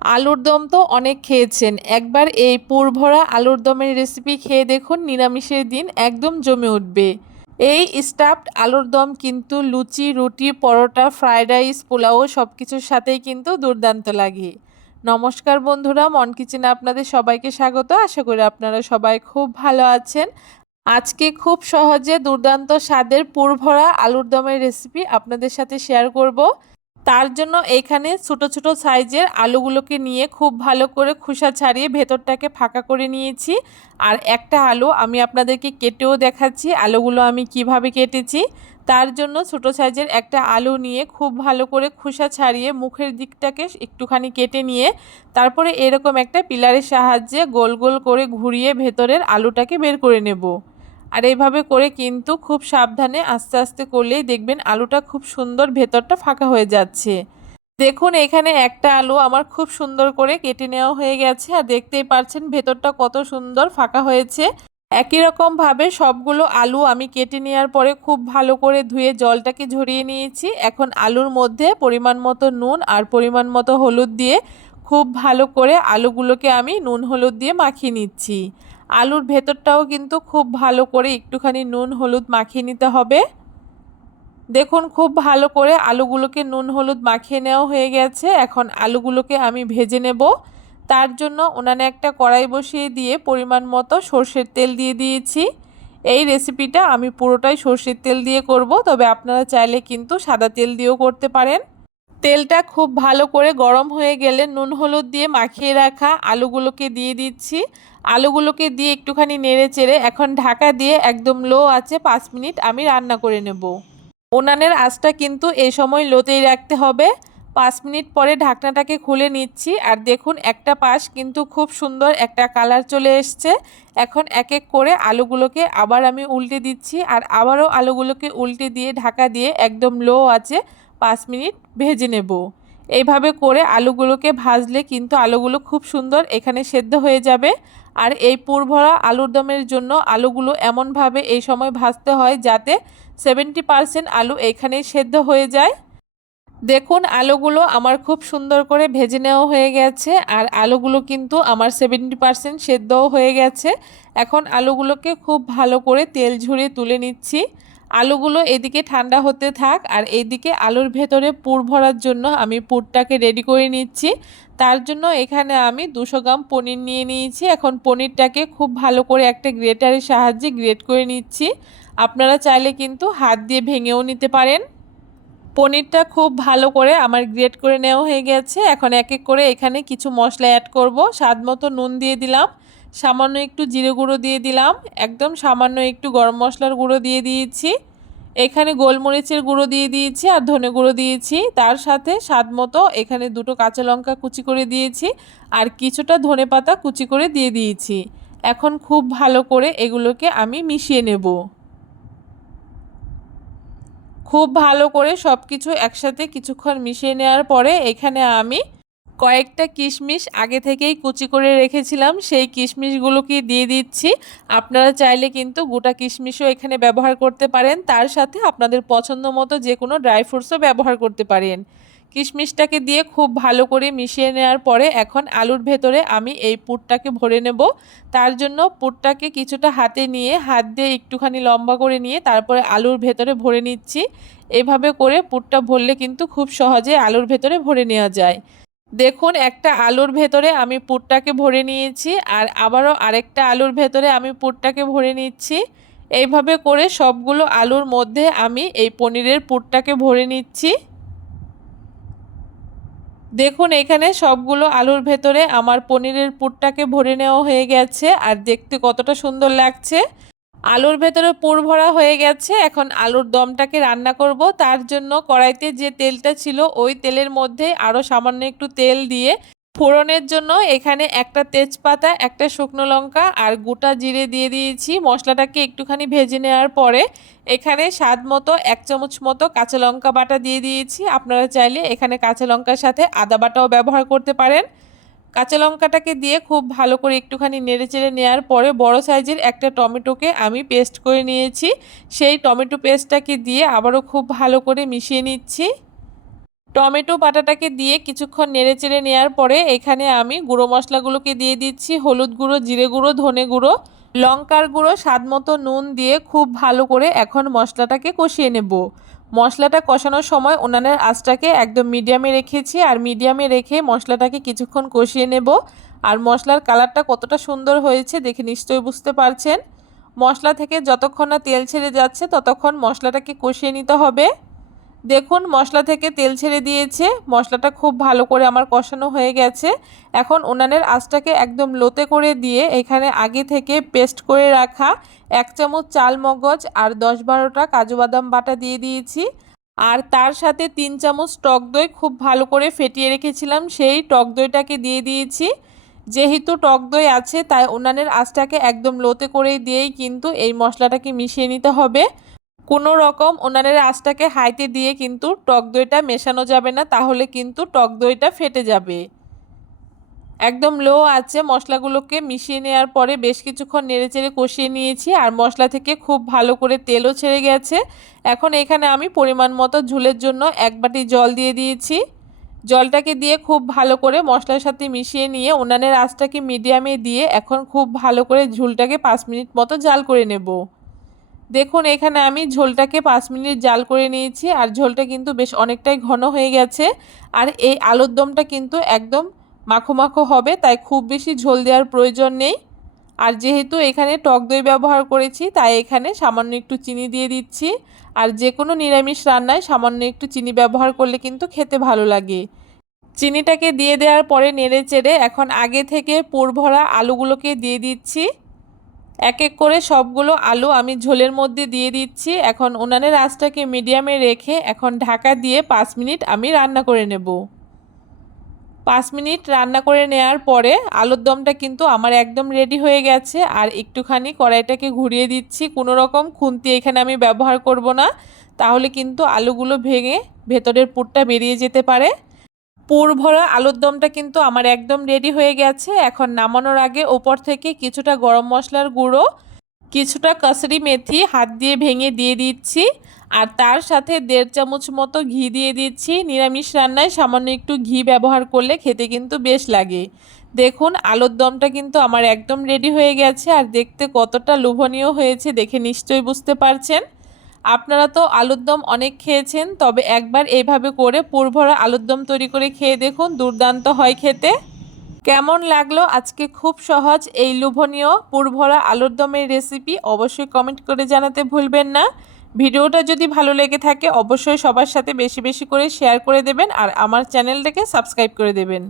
আলুর দম তো অনেক খেয়েছেন। একবার এই পুরভরা আলুর দমের রেসিপি খেয়ে দেখুন, নিরামিষের দিন একদম জমে উঠবে। এই স্টাফড আলুর দম কিন্তু লুচি, রুটি, পরোটা, ফ্রাইড রাইস, পোলাও সব কিছুর সাথেই কিন্তু দুর্দান্ত লাগে। নমস্কার বন্ধুরা, মন কিচেনে আপনাদের সবাইকে স্বাগত। আশা করি আপনারা সবাই খুব ভালো আছেন। আজকে খুব সহজে দুর্দান্ত স্বাদের পুরভরা আলুর দমের রেসিপি আপনাদের সাথে শেয়ার করব। তার জন্য এইখানে ছোট ছোট সাইজের আলুগুলোকে নিয়ে খুব ভালো করে খোসা ছাড়িয়ে ভেতরটাকে ফাঁকা করে নিয়েছি। আর একটা আলু আমি আপনাদেরকে কেটেও দেখাচ্ছি আলুগুলো আমি কিভাবে কেটেছি। তার জন্য ছোট সাইজের একটা আলু নিয়ে খুব ভালো করে খোসা ছাড়িয়ে মুখের দিকটাকে একটুখানি কেটে নিয়ে তারপরে এরকম একটা পিলারের সাহায্যে গোল গোল করে ঘুরিয়ে ভেতরের আলুটাকে বের করে নেব। আর এইভাবে করে কিন্তু খুব সাবধানে আস্তে আস্তে করলেই দেখবেন আলুটা খুব সুন্দর ভেতরটা ফাঁকা হয়ে যাচ্ছে। দেখুন এখানে একটা আলু আমার খুব সুন্দর করে কেটে নেওয়া হয়ে গেছে, আর দেখতেই পাচ্ছেন ভেতরটা কত সুন্দর ফাঁকা হয়েছে। একই রকমভাবে সবগুলো আলু আমি কেটে নেওয়ার পরে খুব ভালো করে ধুয়ে জলটাকে ঝরিয়ে নিয়েছি। এখন আলুর মধ্যে পরিমাণ মতো নুন আর পরিমাণ মতো হলুদ দিয়ে খুব ভালো করে আলুগুলোকে আমি নুন হলুদ দিয়ে মাখিয়ে নিচ্ছি। আলুর ভেতরটাও কিন্তু খুব ভালো করে একটুখানি নুন হলুদ মাখিয়ে নিতে হবে। দেখুন খুব ভালো করে আলুগুলোকে নুন হলুদ মাখিয়ে নেওয়া হয়ে গেছে। এখন আলুগুলোকে আমি ভেজে নেব। তার জন্য উনানে একটা কড়াই বসিয়ে দিয়ে পরিমাণ মতো সর্ষের তেল দিয়ে দিয়েছি। এই রেসিপিটা আমি পুরোটাই সর্ষের তেল দিয়ে করব, তবে আপনারা চাইলে কিন্তু সাদা তেল দিয়েও করতে পারেন। তেলটা খুব ভালো করে গরম হয়ে গেলে নুন হলুদ দিয়ে মাখিয়ে রাখা আলুগুলোকে দিয়ে দিচ্ছি। আলুগুলোকে দিয়ে একটুখানি নেড়ে চেড়ে এখন ঢাকা দিয়ে একদম লো আছে 5 মিনিট আমি রান্না করে নেব। উনানের আঁচটা কিন্তু এই সময় লোতেই রাখতে হবে। 5 মিনিট পরে ঢাকনাটাকে খুলে নিচ্ছি, আর দেখুন একটা পাশ কিন্তু খুব সুন্দর একটা কালার চলে এসছে। এখন এক এক করে আলুগুলোকে আবার আমি উল্টে দিচ্ছি, আর আবারও আলুগুলোকে উল্টে দিয়ে ঢাকা দিয়ে একদম লো আছে 5 মিনিট ভেজে নেব। এইভাবে করে আলুগুলোকে ভাজলে কিন্তু আলুগুলো খুব সুন্দর এখানে সেদ্ধ হয়ে যাবে। আর এই পুরভরা আলুর দমের জন্য আলুগুলো এমনভাবে এই সময় ভাজতে হয় যাতে 70% আলু এখানেই সেদ্ধ হয়ে যায়। দেখুন আলুগুলো আমার খুব সুন্দর করে ভেজে নেওয়া হয়ে গেছে, আর আলুগুলো কিন্তু আমার 70% সেদ্ধও হয়ে গেছে। এখন আলুগুলোকে খুব ভালো করে তেল ঝরিয়ে তুলে নিচ্ছি। আলুগুলো এদিকে ঠান্ডা হতে থাক, আর এইদিকে আলুর ভেতরে পুর ভরার জন্য আমি পুরটাকে রেডি করে নিচ্ছি। তার জন্য এখানে আমি 200 গ্রাম পনির নিয়ে নিয়েছি। এখন পনিরটাকে খুব ভালো করে একটা গ্রেটারের সাহায্যে গ্রেট করে নিচ্ছি। আপনারা চাইলে কিন্তু হাত দিয়ে ভেঙেও নিতে পারেন। পনিরটা খুব ভালো করে আমার গ্রেট করে নেওয়া হয়ে গেছে। এখন এক এক করে এখানে কিছু মশলা অ্যাড করব। স্বাদ মতো নুন দিয়ে দিলাম, সামান্য একটু জিরে গুঁড়ো দিয়ে দিলাম, একদম সামান্য একটু গরম মশলার গুঁড়ো দিয়ে দিয়েছি, এখানে গোলমরিচের গুঁড়ো দিয়ে দিয়েছি, আর ধনে গুঁড়ো দিয়েছি। তার সাথে স্বাদ মতো এখানে 2টো কাঁচা লঙ্কা কুচি করে দিয়েছি, আর কিছুটা ধনেপাতা কুচি করে দিয়ে দিয়েছি। এখন খুব ভালো করে এগুলোকে আমি মিশিয়ে নেব। খুব ভালো করে সব কিছু একসাথে কিছুক্ষণ মিশিয়ে নেওয়ার পরে এখানে আমি কয়েকটা কিশমিশ আগে থেকেই কুচি করে রেখেছিলাম, সেই কিশমিশগুলোকে দিয়ে দিচ্ছি। আপনারা চাইলে কিন্তু গোটা কিশমিশও এখানে ব্যবহার করতে পারেন, তার সাথে আপনাদের পছন্দ মতো যে কোনো ড্রাই ফ্রুটসও ব্যবহার করতে পারেন। কিশমিশটাকে দিয়ে খুব ভালো করে মিশিয়ে নেওয়ার পরে এখন আলুর ভেতরে আমি এই পুরটাকে ভরে নেব। তার জন্য পুরটাকে কিছুটা হাতে নিয়ে হাত দিয়ে একটুখানি লম্বা করে নিয়ে তারপরে আলুর ভেতরে ভরে নিচ্ছি। এভাবে করে পুরটা ভরলে কিন্তু খুব সহজে আলুর ভেতরে ভরে নেওয়া যায়। দেখুন একটা আলুর ভেতরে আমি পুরটাকে ভরে নিয়েছি, আর আবারও আরেকটা আলুর ভেতরে আমি পুরটাকে ভরে নিচ্ছি। এইভাবে করে সবগুলো আলুর মধ্যে আমি এই পনিরের পুরটাকে ভরে নিচ্ছি। দেখুন এখানে সবগুলো আলুর ভেতরে আমার পনিরের পুরটাকে ভরে নেওয়া হয়ে গেছে, আর দেখতে কতটা সুন্দর লাগছে। আলুর ভেতরে পুর ভরা হয়ে গেছে। এখন আলুর দমটাকে রান্না করব। তার জন্য কড়াইতে যে তেলটা ছিল ওই তেলের মধ্যে আরও সামান্য একটু তেল দিয়ে ফোড়নের জন্য এখানে একটা তেজপাতা, একটা শুকনো লঙ্কা আর গোটা জিরে দিয়ে দিয়েছি। মশলাটাকে একটুখানি ভেজে নেওয়ার পরে এখানে স্বাদ মতো 1 চামচ মতো কাঁচা লঙ্কা বাটা দিয়ে দিয়েছি। আপনারা চাইলে এখানে কাঁচা লঙ্কার সাথে আদা বাটাও ব্যবহার করতে পারেন। কাঁচা লঙ্কাটাকে দিয়ে খুব ভালো করে একটুখানি নেড়েচেড়ে নেওয়ার পরে বড় সাইজের একটা টমেটোকে আমি পেস্ট করে নিয়েছি। সেই টমেটো পেস্টটাকে দিয়ে আবারও খুব ভালো করে মিশিয়ে নিচ্ছি। টমেটো বাটাটাকে দিয়ে কিছুক্ষণ নেড়েচেড়ে নেওয়ার পরে এখানে আমি গুঁড়ো মশলাগুলোকে দিয়ে দিচ্ছি। হলুদ গুঁড়ো, জিরে গুঁড়ো, ধনে গুঁড়ো, লঙ্কার গুঁড়ো, স্বাদমতো নুন দিয়ে খুব ভালো করে এখন মশলাটাকে কষিয়ে নেব। মশলাটা কষানোর সময় উনানের আঁচটাকে একদম মিডিয়ামে রেখেছি, আর মিডিয়ামে রেখে মশলাটাকে কিছুক্ষণ কষিয়ে নেব। আর মশলার কালারটা কতটা সুন্দর হয়েছে দেখে নিশ্চয়ই বুঝতে পারছেন। মশলা থেকে যতক্ষণ না তেল ছেড়ে যাচ্ছে ততক্ষণ মশলাটাকে কষিয়ে নিতে হবে। দেখুন মশলা থেকে তেল ছেড়ে দিয়েছে, মশলাটা খুব ভালো করে আমার কষানো হয়ে গেছে। এখন উনানের আঁচটাকে একদম লোতে করে দিয়ে এখানে আগে থেকে পেস্ট করে রাখা 1 চামচ চাল মগজ আর 10-12টা কাজু বাদাম বাটা দিয়ে দিয়েছি। আর তার সাথে 3 চামচ টক দই খুব ভালো করে ফেটিয়ে রেখেছিলাম, সেই টক দইটাকে দিয়ে দিয়েছি। যেহেতু টক দই আছে তাই উনানের আঁচটাকে একদম লোতে করে দিয়েই কিন্তু এই মশলাটাকে মিশিয়ে নিতে হবে। কোনো রকম উনানের আঁচটাকে হাইতে দিয়ে কিন্তু টক দইটা মেশানো যাবে না, তাহলে কিন্তু টক দইটা ফেটে যাবে। একদম লো আছে মশলাগুলোকে মিশিয়ে নেওয়ার পরে বেশ কিছুক্ষণ নেড়েচেড়ে কষিয়ে নিয়েছি, আর মশলা থেকে খুব ভালো করে তেলও ছেড়ে গেছে। এখন এখানে আমি পরিমাণ মতো ঝোলের জন্য 1 বাটি জল দিয়ে দিয়েছি। জলটাকে দিয়ে খুব ভালো করে মশলার সাথে মিশিয়ে নিয়ে উনানের আঁচটাকে মিডিয়ামে দিয়ে এখন খুব ভালো করে ঝোলটাকে 5 মিনিট মতো জাল করে নেব। দেখুন এখানে আমি ঝোলটাকে 5 মিনিট জাল করে নিয়েছি, আর ঝোলটা কিন্তু বেশ অনেকটাই ঘন হয়ে গেছে। আর এই আলুর দমটা কিন্তু একদম মাখো মাখো হবে, তাই খুব বেশি ঝোল দেওয়ার প্রয়োজন নেই। আর যেহেতু এখানে টক দই ব্যবহার করেছি তাই এখানে সামান্য একটু চিনি দিয়ে দিচ্ছি। আর যে কোনো নিরামিষ রান্নায় সামান্য একটু চিনি ব্যবহার করলে কিন্তু খেতে ভালো লাগে। চিনিটাকে দিয়ে দেওয়ার পরে নেড়েচেড়ে এখন আগে থেকে পুর ভরা আলুগুলোকে দিয়ে দিচ্ছি। এক এক করে সবগুলো আলু আমি ঝোলের মধ্যে দিয়ে দিচ্ছি। এখন উনানের আঁচটাকে মিডিয়ামে রেখে এখন ঢাকা দিয়ে 5 মিনিট আমি রান্না করে নেব। 5 মিনিট রান্না করে নেওয়ার পরে আলুর দমটা কিন্তু আমার একদম রেডি হয়ে গেছে। আর একটুখানি কড়াইটাকে ঘুরিয়ে দিচ্ছি, কোনো রকম খুন্তি এখানে আমি ব্যবহার করব না, তাহলে কিন্তু আলুগুলো ভেঙে ভেতরের পুরটা বেরিয়ে যেতে পারে। পুর ভরা আলুর দমটা কিন্তু আমার একদম রেডি হয়ে গেছে। এখন নামানোর আগে ওপর থেকে কিছুটা গরম মশলার গুঁড়ো, কিছুটা কসুরি মেথি হাত দিয়ে ভেঙে দিয়ে দিচ্ছি। আর তার সাথে 1.5 চামচ মতো ঘি দিয়ে দিচ্ছি। নিরামিষ রান্নায় সামান্য একটু ঘি ব্যবহার করলে খেতে কিন্তু বেশ লাগে। দেখুন আলুর দমটা কিন্তু আমার একদম রেডি হয়ে গেছে, আর দেখতে কতটা লোভনীয় হয়েছে দেখে নিশ্চয়ই বুঝতে পারছেন। আপনারা তো আলুর দম অনেক খেয়েছেন, তবে একবার এইভাবে করে পুর ভরা আলুর দম তৈরি করে খেয়ে দেখুন, দুর্দান্ত হয় খেতে। কেমন লাগলো আজকে খুব সহজ এই লোভনীয় পুর ভরা আলুর দমের রেসিপি অবশ্যই কমেন্ট করে জানাতে ভুলবেন না। ভিডিওটা যদি ভালো লেগে থাকে অবশ্যই সবার সাথে বেশি বেশি করে শেয়ার করে দেবেন, আর আমার চ্যানেলটাকে সাবস্ক্রাইব করে দেবেন।